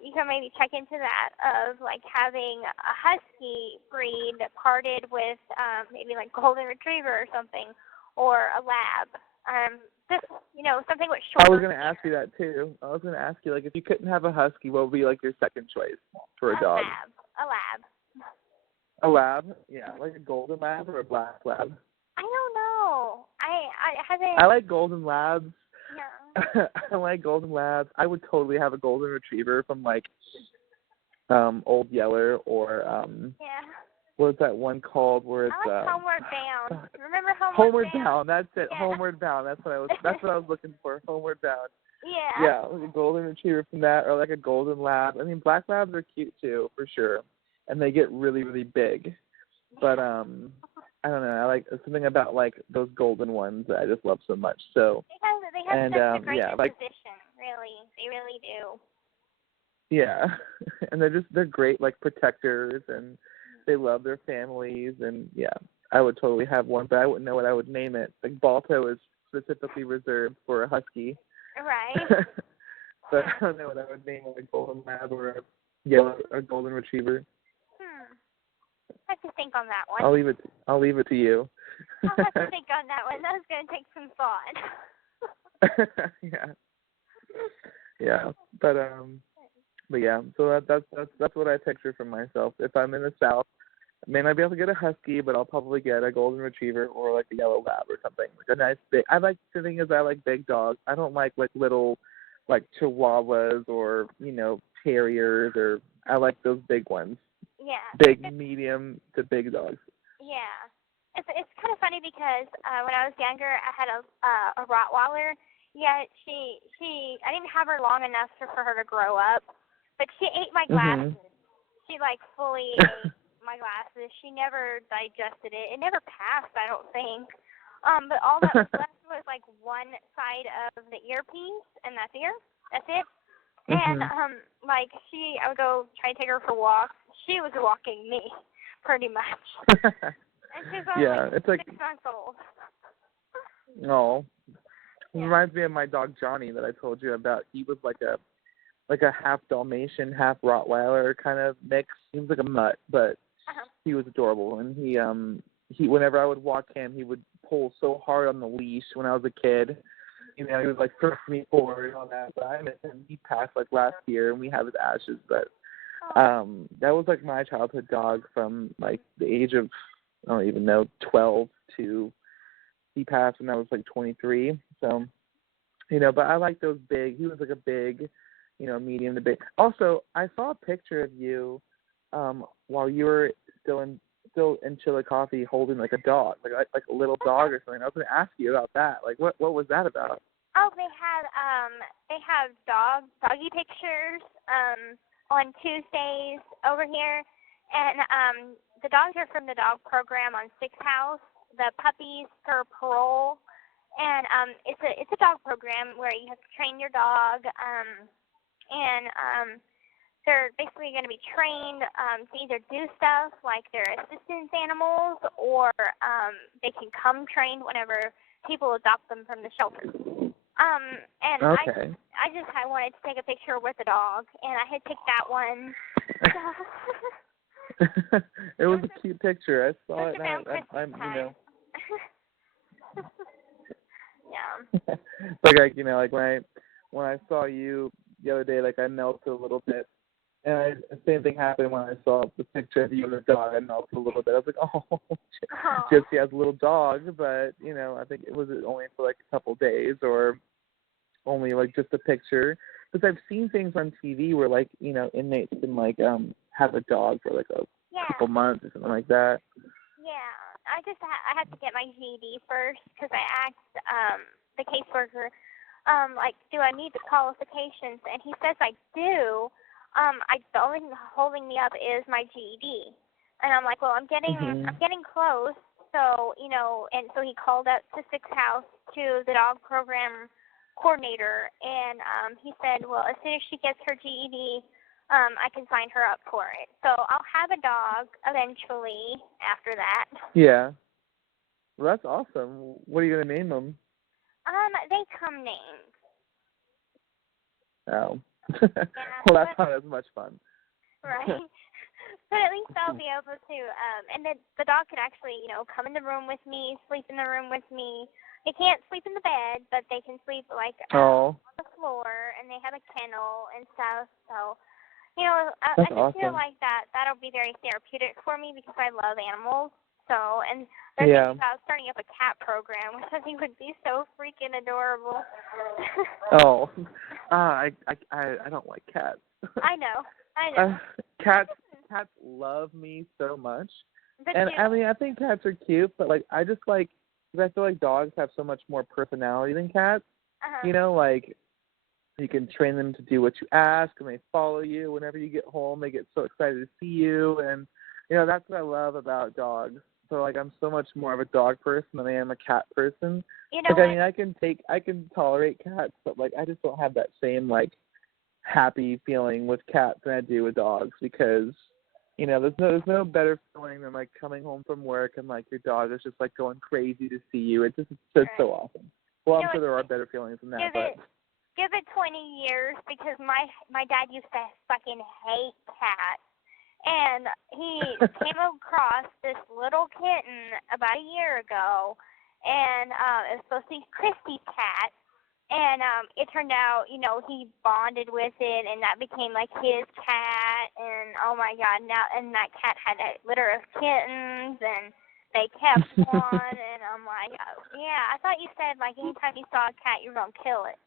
you can maybe check into that, of like having a husky breed parted with maybe like golden retriever or something, or a lab. Just something with short. I was going to ask you that too. I was going to ask you, like, if you couldn't have a husky, what would be like your second choice for a dog? A lab. A lab? Yeah, like a golden lab or a black lab? I don't know. I haven't. I like golden labs. Yeah. I like golden labs. I would totally have a golden retriever from like Old Yeller, or what's that one called where it's I like Homeward Bound. Remember Homeward Bound? That's it. Yeah. Homeward Bound. That's what I was looking for. Homeward Bound. Yeah. Yeah, like a golden retriever from that, or like a golden lab. I mean, black labs are cute too, for sure, and they get really, really big. But I don't know. I like something about like those golden ones that I just love so much. So they have such a great disposition. Really, they really do. Yeah, and they're great like protectors, and they love their families, and yeah, I would totally have one, but I wouldn't know what I would name it. Like Balto is specifically reserved for a husky. Right. But I don't know what I would name a golden lab or a golden retriever. I have to think on that one. I'll leave it to you. I'll have to think on that one. That's going to take some thought. Yeah. But yeah. So that's what I picture for myself. If I'm in the South, I may not be able to get a husky, but I'll probably get a golden retriever or like a yellow lab or something. Like a nice big. I like big dogs. I don't like little like chihuahuas or terriers, or I like those big ones. Yeah. Big, medium to big dogs. Yeah. It's kind of funny because when I was younger, I had a Rottweiler. Yeah, I didn't have her long enough for her to grow up, but she ate my glasses. Mm-hmm. She like fully ate my glasses. She never digested it. It never passed, I don't think. But all that was left was like one side of the earpiece, and that's it. Mm-hmm. And I would go try to take her for walks. She was walking me, pretty much. And she's only it's like 6 months old. No. It reminds me of my dog Johnny that I told you about. He was like a half Dalmatian, half Rottweiler kind of mix. He was like a mutt, but he was adorable. And he whenever I would walk him, he would pull so hard on the leash when I was a kid. He would like push me forward and all that. But I miss him. He passed like last year, and we have his ashes. But that was like my childhood dog from like the age of I don't even know, 12 to he passed when I was like 23. So, but I like those big. He was like a big, medium to big. Also, I saw a picture of you while you were still in Chillicothe holding like a dog, like a little dog or something. I was going to ask you about that. Like, what was that about? Oh, they have doggy pictures on Tuesdays over here, and the dogs are from the dog program on Sixth House, the puppies per parole, and it's a dog program where you have to train your dog, and they're basically going to be trained to either do stuff like they're assistance animals, or they can come trained whenever people adopt them from the shelter. And okay. I wanted to take a picture with the dog, and I had picked that one. It was a cute picture. I saw it, and I'm Yeah. like when I saw you the other day, like I melted a little bit. And the same thing happened when I saw the picture of you and the dog. I melted a little bit. I was like, oh, Gypsy has a little dog, but, I think it was only for like a couple days or only like just a picture. Because I've seen things on TV where like, inmates can like have a dog for like a couple months or something like that. Yeah. I had to get my GED first because I asked the caseworker, do I need the qualifications? And he says I do. The only thing holding me up is my GED, and I'm like, well, I'm getting close. So and so he called up to Sixth House to the dog program coordinator, and he said, well, as soon as she gets her GED, I can sign her up for it. So I'll have a dog eventually after that. Yeah. Well, that's awesome. What are you gonna name them? They come named. Oh. Yeah, well, that's not as much fun. Right. But at least I'll be able to, and then the dog can actually, come in the room with me, sleep in the room with me. They can't sleep in the bed, but they can sleep, on the floor, and they have a kennel and stuff. So, I just feel like that'll be very therapeutic for me because I love animals. So, and they're thinking about starting up a cat program, which I think would be so freaking adorable. Oh, I don't like cats. I know. Cats love me so much, and I think cats are cute, but like I just like, because I feel like dogs have so much more personality than cats. Like you can train them to do what you ask, and they follow you. Whenever you get home, they get so excited to see you, and that's what I love about dogs. So like I'm so much more of a dog person than I am a cat person. I can tolerate cats, but like I just don't have that same like happy feeling with cats than I do with dogs, because there's no better feeling than like coming home from work and like your dog is just like going crazy to see you. It's so awesome. Well, I'm sure there are better feelings than that, but give it 20 years, because my dad used to fucking hate cats. And he came across this little kitten about a year ago, and it was supposed to be Christy's cat. And it turned out, he bonded with it, and that became like his cat. And oh my God, and that cat had a litter of kittens, and they kept one. And I'm like, yeah, I thought you said like anytime you saw a cat, you were gonna kill it.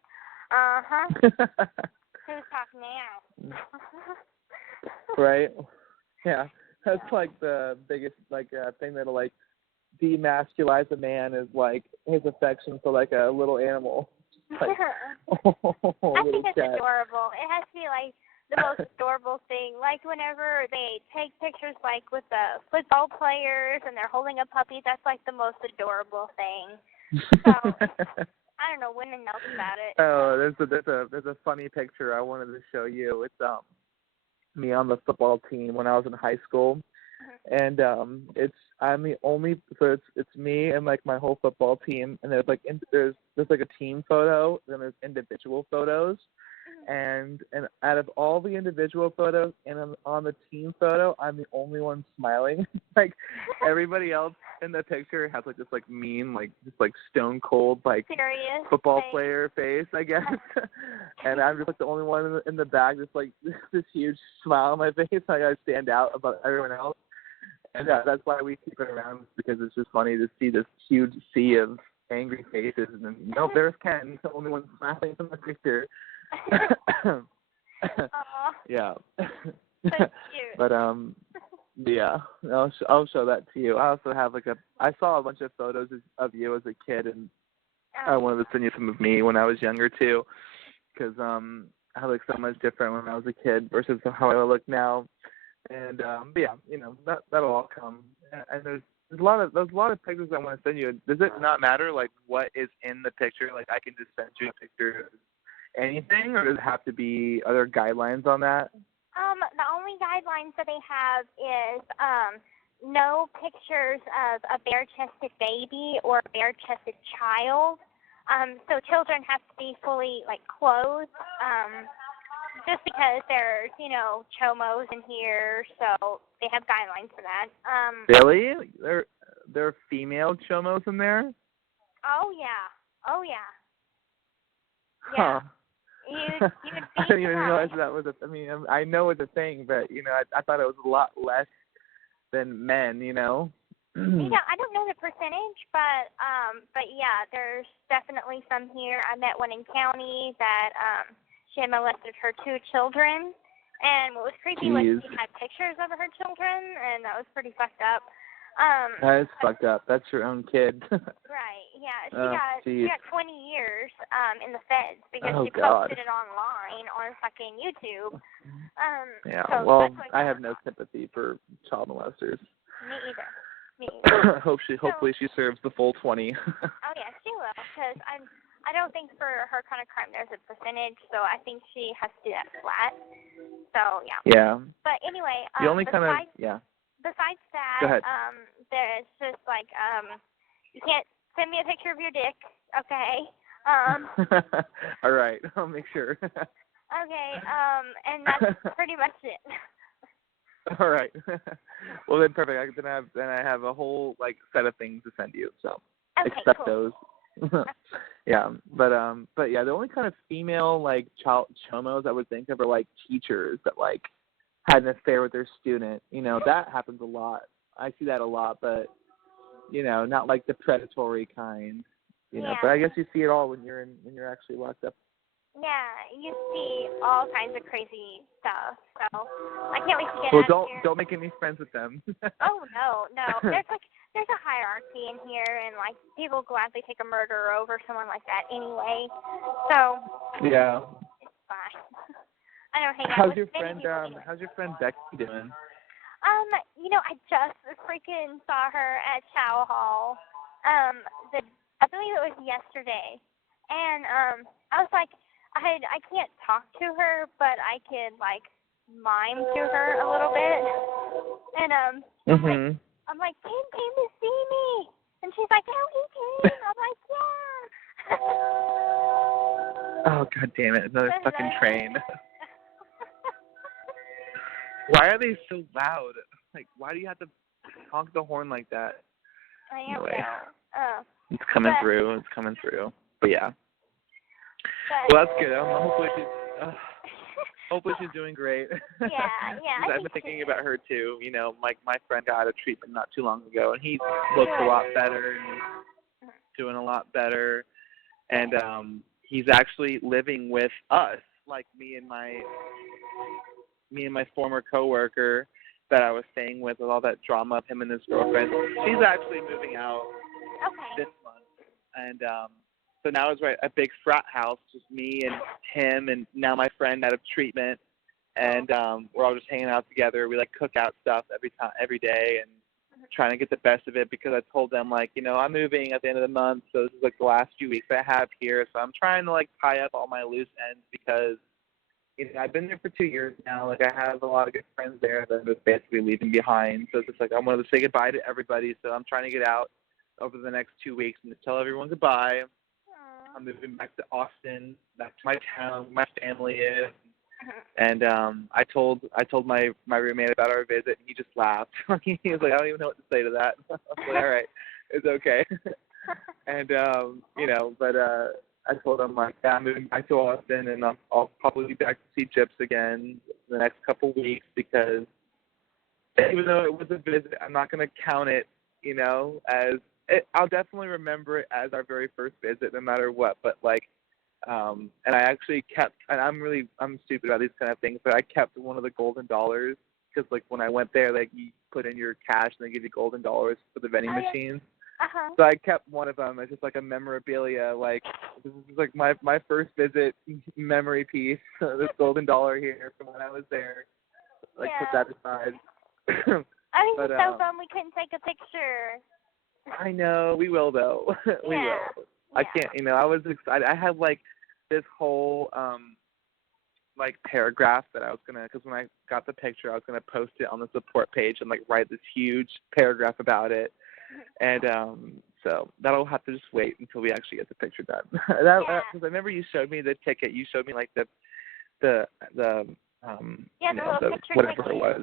Who's talking now? Right. Yeah, that's like the biggest thing that'll like demasculize a man is like his affection for like a little animal. Like, I think it's adorable. It has to be like the most adorable thing. Like whenever they take pictures like with the football players and they're holding a puppy, that's like the most adorable thing. So I don't know, women know about it. Oh, there's a funny picture I wanted to show you. It's me on the football team when I was in high school, and I'm the only, so it's me and like my whole football team, and there's like there's like a team photo, then there's individual photos, and out of all the individual photos and on the team photo, I'm the only one smiling. Like everybody else in the picture has like this like mean, like just like stone cold like serious football player face, I guess. And I'm just like the only one in the back, just like this huge smile on my face. Like I stand out above everyone else. And that's why we keep it around, because it's just funny to see this huge sea of angry faces. And then, nope, there's Ken, the only one smiling from the picture. Yeah. So cute. But yeah, I'll show that to you. I also have I saw a bunch of photos of you as a kid, and I wanted to send you some of me when I was younger too, because I look so much different when I was a kid versus how I look now. And but yeah, that'll all come. And there's a lot of pictures I want to send you. Does it not matter like what is in the picture? Like I can just send you a picture of anything, or does it have to be other guidelines on that? The only guidelines that they have is no pictures of a bare-chested baby or a bare-chested child. So children have to be fully clothed. Just because there's chomos in here, so they have guidelines for that. Really? There are female chomos in there? Oh yeah. Huh. You'd be I didn't even realize surprised. that was I know it's a thing, but I thought it was a lot less than men. I don't know the percentage, but yeah, there's definitely some here. I met one in county that she had molested her 2 children, and what was creepy was she had pictures of her children, and that was pretty fucked up. That is fucked up. That's your own kid. Right, yeah. She got 20 years in the feds because she God. posted it online on fucking YouTube. Yeah, so well, that's what I have no sympathy for child molesters. Me either. Hopefully she serves the full 20. Oh, yeah, she will, because I don't think for her kind of crime there's a percentage, so I think she has to do that flat. So, yeah. Yeah. But anyway, the only kind of, yeah. Besides that, Go ahead. there's just you can't send me a picture of your dick, okay? All right, I'll make sure. Okay, and that's pretty much it. All right. Well, then perfect. Then I have a whole set of things to send you. So accept those. Yeah, but yeah, the only kind of female child chomos I would think of are teachers that had an affair with their student. That happens a lot. I see that a lot, but not the predatory kind. Yeah. But I guess you see it all when you're actually locked up. Yeah, you see all kinds of crazy stuff. So I can't wait to get Well, out of here. don't make any friends with them. Oh no. There's a hierarchy in here, and people gladly take a murderer over someone like that anyway. So yeah. It's fine. I don't hang out How's with your many friend? people anyway. How's your friend Becky doing? I just freaking saw her at Chow Hall. I believe it was yesterday, and I was like, I can't talk to her, but I could mime to her a little bit, and I'm like, Ken came to see me, and she's like, oh, he came. I'm like, yeah. Oh, God damn it! Another fucking train. Why are they so loud? Why do you have to honk the horn like that? I don't Anyway. know. It's coming through. It's coming through. But yeah. Well, that's good. Hopefully she's doing great. Yeah. I've been thinking about her too. My friend got out of treatment not too long ago, and he looks a lot better and he's doing a lot better. And he's actually living with us, me and my former coworker that I was staying with all that drama of him and his girlfriend. She's actually moving out this month, and so now it's a big frat house, just me and him, and now my friend out of treatment, and we're all just hanging out together. We cook out stuff every day, and trying to get the best of it, because I told them I'm moving at the end of the month, so this is the last few weeks I have here, so I'm trying to tie up all my loose ends, because I've been there for 2 years now. I have a lot of good friends there that I'm just basically leaving behind. So it's just I wanted to say goodbye to everybody. So I'm trying to get out over the next 2 weeks and just tell everyone goodbye. Aww. I'm moving back to Austin, back to my town where my family is. And I told my roommate about our visit, and he just laughed. He was like, I don't even know what to say to that. I was like, all right, it's okay. And but I told him I'm moving back to Austin, and I'll probably be back to see Gyps again in the next couple weeks, because even though it was a visit, I'm not going to count it, as it. I'll definitely remember it as our very first visit, no matter what. But like, and I actually kept, and I'm stupid about these kind of things, but I kept one of the golden dollars because like when I went there, like you put in your cash and they give you golden dollars for the vending machines. Uh-huh. So I kept one of them as just like a memorabilia, like this is like my first visit memory piece. This golden dollar here from when I was there. Like put that aside. I think it's so fun we couldn't take a picture. I know, we will though. We will. I can't, I was excited. I had like this whole like paragraph that I was gonna, because when I got the picture, I was gonna post it on the support page and like write this huge paragraph about it. And so that'll have to just wait until we actually get the picture done. Because I remember you showed me the ticket. You showed me like the whatever ticket. it was.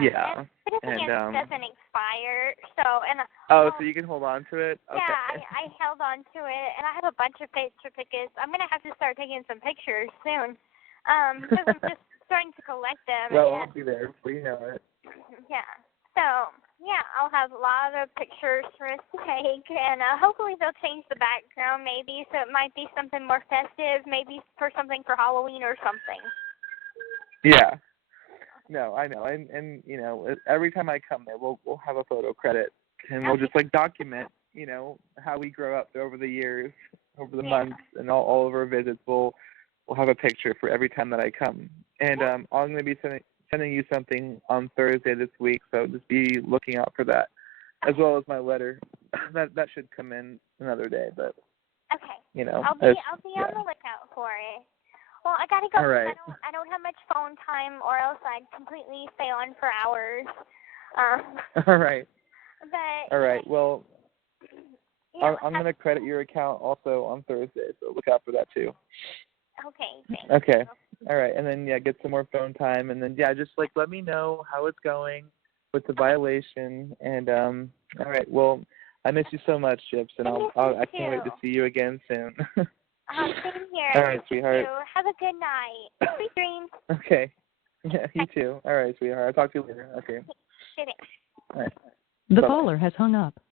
Yeah. And it doesn't expire. So so you can hold on to it. Okay. Yeah, I held on to it, and I have a bunch of certificates. I'm gonna have to start taking some pictures soon, because I'm just starting to collect them. Well, I'll be there before you know it. Yeah. So, I'll have a lot of pictures for us to take, and hopefully they'll change the background maybe, so it might be something more festive, maybe for something for Halloween or something. Yeah. No, I know, and every time I come there, we'll have a photo credit, and we'll just like document, how we grow up over the years, over the months, and all of our visits. We'll have a picture for every time that I come, and I'm going to be sending you something on Thursday this week, so just be looking out for that, as well as my letter. That should come in another day, but okay. I'll be on the lookout for it. Well, I gotta go. All right. I don't have much phone time, or else I'd completely stay on for hours. All right. But all right. Well, I'm going to credit your account also on Thursday, so look out for that too. Okay. Thanks. Okay. All right. And then get some more phone time, and then just like let me know how it's going with the violation. And all right. Well, I miss you so much, Gyps, and I can't wait to see you again soon. Same here. All right, sweetheart. You have a good night. Sweet dreams. Okay. Yeah, you too. All right, sweetheart. I'll talk to you later. Okay. Good day. All right. The caller has hung up.